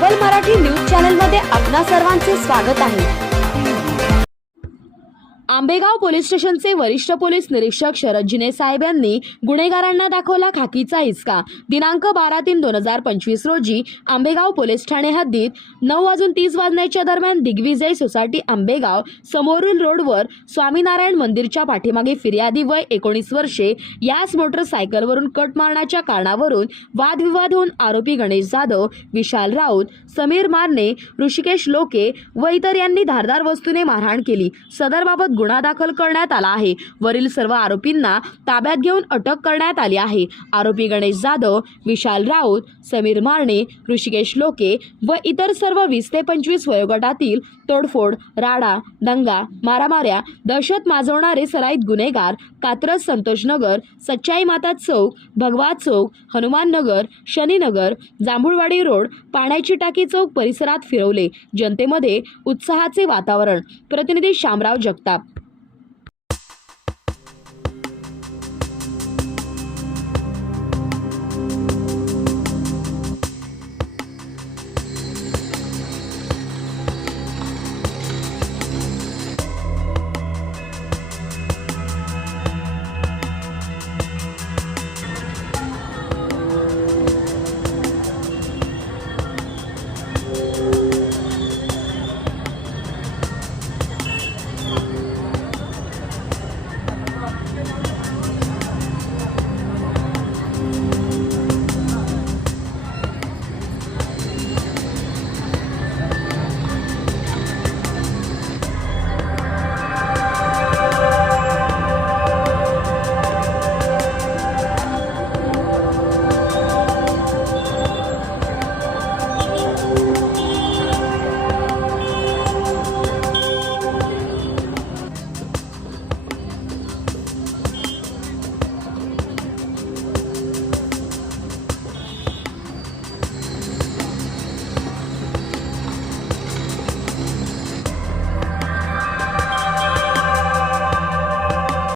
सबल मराठी न्यूज चॅनलमध्ये आपणा सर्वांचे स्वागत आहे। आंबेगाव पोलीस स्टेशनचे वरिष्ठ पोलीस निरीक्षक शरद जिने साहेब यांनी गुन्हेगारांना दाखवला खाकीचा हिसका। दिनांक 12/3/2025 रोजी आंबेगाव पोलीस ठाणे हद्दीत 9:30 दरम्यान दिग्विजय सोसायटी आंबेगाव समोरील रोडवर स्वामीनारायण मंदिरच्या पाठीमागे फिर्यादी वय 19 वर्षे याच मोटरसायकलवरून कट मारण्याच्या कारणावरून वादविवाद होऊन आरोपी गणेश जाधव, विशाल राऊत, समीर मारणे, ऋषिकेश लोके व इतर यांनी धारदार वस्तूने मारहाण केली। सदरबाबत गुन्हा दाखल करण्यात आला आहे। वरील सर्व आरोपींना ताब्यात घेऊन अटक करण्यात आली आहे। आरोपी गणेश जाधव, विशाल राऊत, समीर मारणे, ऋषिकेश लोके व इतर सर्व 20 ते 25 वयोगटातील तोडफोड, राडा, दंगा, मारामाऱ्या, दहशत माजवणारे सराईत गुन्हेगार कात्रज संतोषनगर, सच्चाई माता चौक, भगवा चौक, हनुमान नगर, शनीनगर, जांभूळवाडी रोड, पाण्याची टाकी चौक परिसरात फिरवले। जनतेमध्ये उत्साहाचे वातावरण। प्रतिनिधी शामराव जगताप।